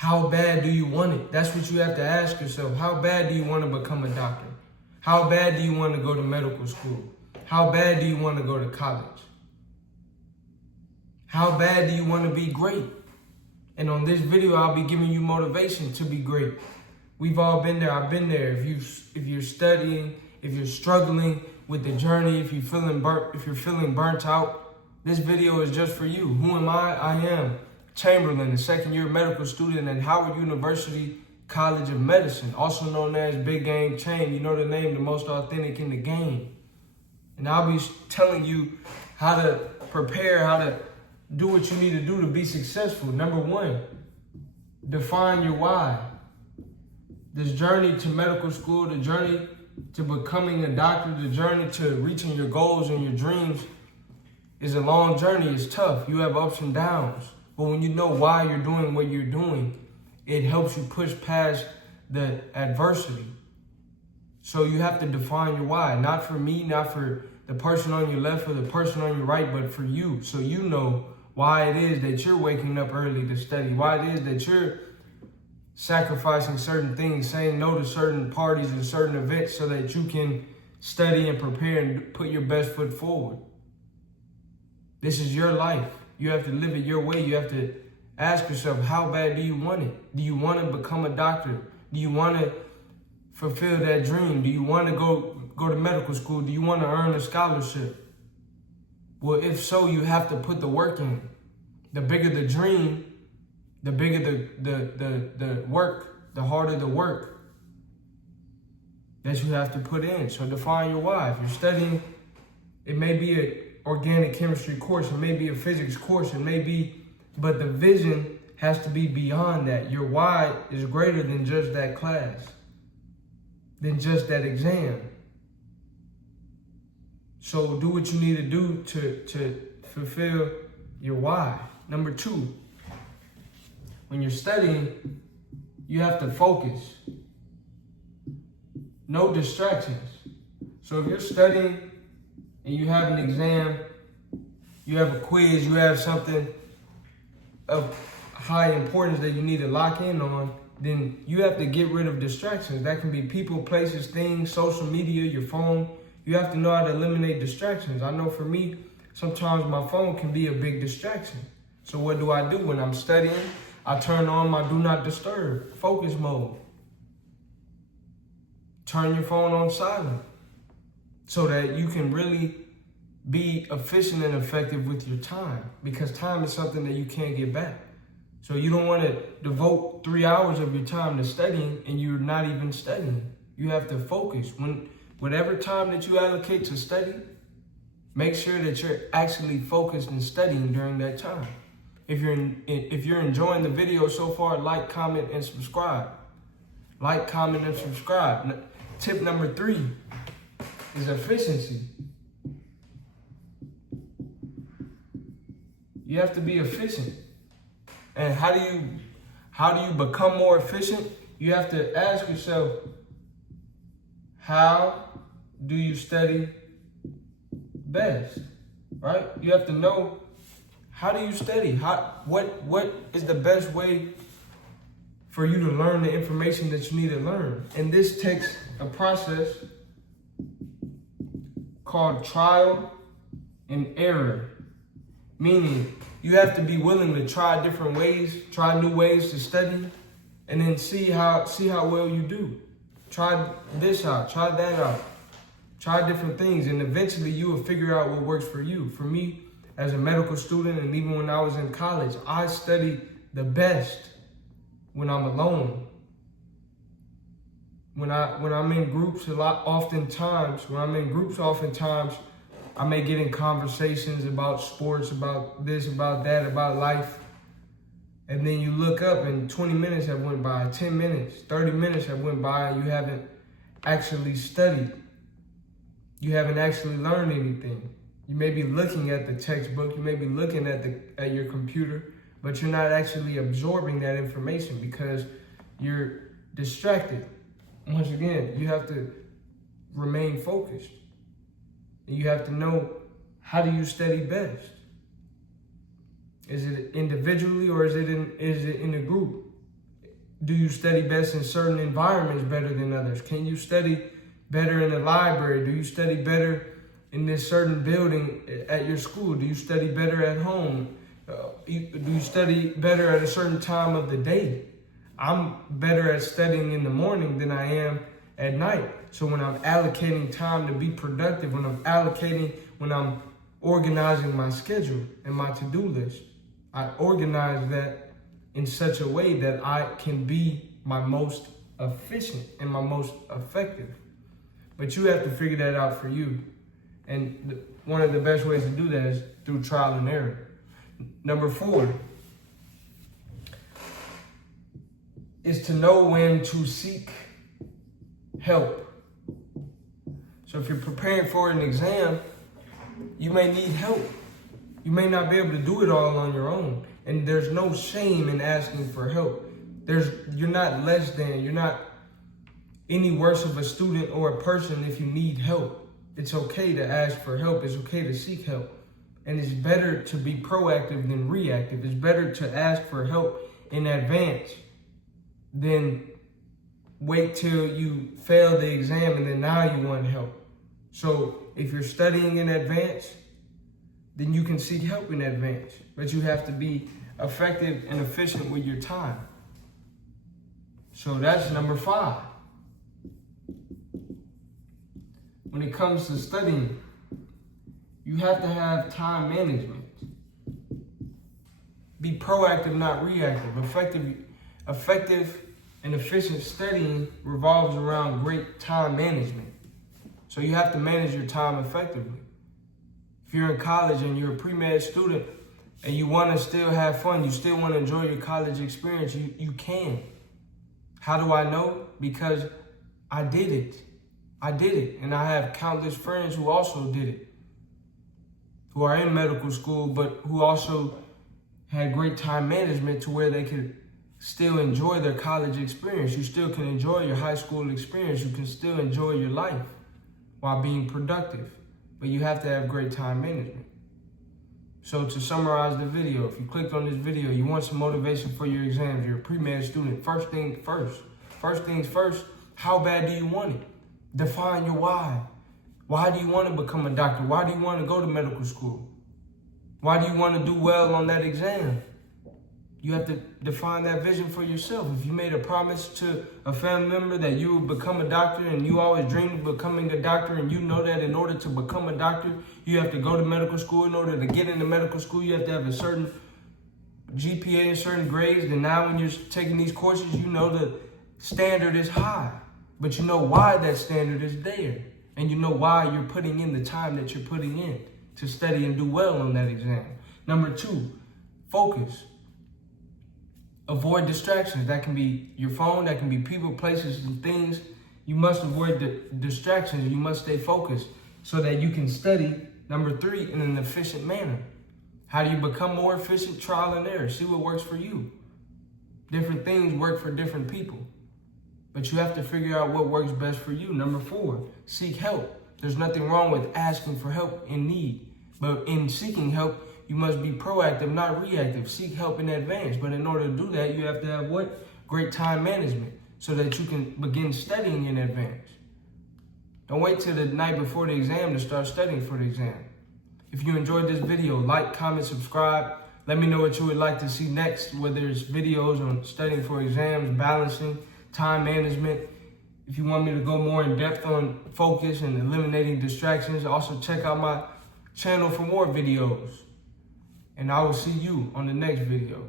How bad do you want it? That's what you have to ask yourself. How bad do you want to become a doctor? How bad do you want to go to medical school? How bad do you want to go to college? How bad do you want to be great? And on this video, I'll be giving you motivation to be great. We've all been there. I've been there. If you're studying, if you're struggling with the journey, if you're feeling burnt out, this video is just for you. Who am I? I am Chamberlain, a second-year medical student at Howard University College of Medicine, also known as Big Game Chain. You know the name, the most authentic in the game. And I'll be telling you how to prepare, how to do what you need to do to be successful. Number one, define your why. This journey to medical school, the journey to becoming a doctor, the journey to reaching your goals and your dreams is a long journey. It's tough. You have ups and downs. But when you know why you're doing what you're doing, it helps you push past the adversity. So you have to define your why. Not for me, not for the person on your left or the person on your right, but for you. So you know why it is that you're waking up early to study, why it is that you're sacrificing certain things, saying no to certain parties and certain events so that you can study and prepare and put your best foot forward. This is your life. You have to live it your way. You have to ask yourself, how bad do you want it? Do you want to become a doctor? Do you want to fulfill that dream? Do you want to go to medical school? Do you want to earn a scholarship? Well, if so, you have to put the work in. The bigger the dream, the bigger the work, the harder the work that you have to put in. So define your why. If you're studying, it may be an organic chemistry course, it may be a physics course, but the vision has to be beyond that. Your why is greater than just that class, than just that exam. So do what you need to do to fulfill your why. Number two, when you're studying, you have to focus. No distractions. So if you're studying and you have an exam, you have a quiz, you have something of high importance that you need to lock in on, then you have to get rid of distractions. That can be people, places, things, social media, your phone. You have to know how to eliminate distractions. I know for me, sometimes my phone can be a big distraction. So what do I do when I'm studying? I turn on my do not disturb, focus mode. Turn your phone on silent so that you can really be efficient and effective with your time, because time is something that you can't get back. So you don't want to devote 3 hours of your time to studying and you're not even studying. You have to focus. Whatever time that you allocate to study, make sure that you're actually focused and studying during that time. If you're enjoying the video so far, like, comment, and subscribe. Like, comment, and subscribe. Tip number 3 is efficiency. You have to be efficient. And how do you become more efficient? You have to ask yourself, how do you study best? Right? You have to know, how do you study? What is the best way for you to learn the information that you need to learn? And this takes a process called trial and error. Meaning, you have to be willing to try different ways, try new ways to study, and then see how well you do. Try this out, try that out, try different things, and eventually you will figure out what works for you. For me, as a medical student, and even when I was in college, I studied the best when I'm alone. When I'm in groups, oftentimes, I may get in conversations about sports, about this, about that, about life. And then you look up and 20 minutes have went by, 10 minutes, 30 minutes have went by, and you haven't actually studied. You haven't actually learned anything. You may be looking at the textbook, you may be looking at your computer, but you're not actually absorbing that information because you're distracted. Once again, you have to remain focused. And you have to know, how do you study best? Is it individually or is it in a group? Do you study best in certain environments better than others? Can you study better in the library? Do you study better in this certain building at your school? Do you study better at home? Do you study better at a certain time of the day? I'm better at studying in the morning than I am at night. So when I'm allocating time to be productive, when I'm organizing my schedule and my to-do list, I organize that in such a way that I can be my most efficient and my most effective. But you have to figure that out for you. And one of the best ways to do that is through trial and error. Number 4 is to know when to seek help. So if you're preparing for an exam, you may need help. You may not be able to do it all on your own. And there's no shame in asking for help. You're not less than, you're not any worse of a student or a person if you need help. It's okay to ask for help. It's okay to seek help. And it's better to be proactive than reactive. It's better to ask for help in advance than wait till you fail the exam and then now you want help. So if you're studying in advance, then you can seek help in advance. But you have to be effective and efficient with your time. So that's number 5. When it comes to studying, you have to have time management. Be proactive, not reactive. Effective and efficient studying revolves around great time management. So you have to manage your time effectively. If you're in college and you're a pre-med student and you want to still have fun, you still want to enjoy your college experience, you can. How do I know? Because I did it. And I have countless friends who also did it, who are in medical school, but who also had great time management to where they could still enjoy their college experience. You still can enjoy your high school experience. You can still enjoy your life while being productive, but you have to have great time management. So to summarize the video, if you clicked on this video, you want some motivation for your exams, you're a pre-med student, first things first, how bad do you want it? Define your why. Why do you want to become a doctor? Why do you want to go to medical school? Why do you want to do well on that exam? You have to define that vision for yourself. If you made a promise to a family member that you would become a doctor and you always dreamed of becoming a doctor, and you know that in order to become a doctor, you have to go to medical school. In order to get into medical school, you have to have a certain GPA and certain grades. And now when you're taking these courses, you know the standard is high, but you know why that standard is there. And you know why you're putting in the time that you're putting in to study and do well on that exam. Number 2, focus. Avoid distractions. That can be your phone, that can be people, places, and things. You must avoid the distractions. You must stay focused so that you can study, number 3, in an efficient manner. How do you become more efficient? Trial and error. See what works for you. Different things work for different people, but you have to figure out what works best for you. Number 4, seek help. There's nothing wrong with asking for help in need, but in seeking help, you must be proactive, not reactive. Seek help in advance. But in order to do that, you have to have what? Great time management so that you can begin studying in advance. Don't wait till the night before the exam to start studying for the exam. If you enjoyed this video, like, comment, subscribe. Let me know what you would like to see next, whether it's videos on studying for exams, balancing, time management. If you want me to go more in depth on focus and eliminating distractions, also check out my channel for more videos. And I will see you on the next video.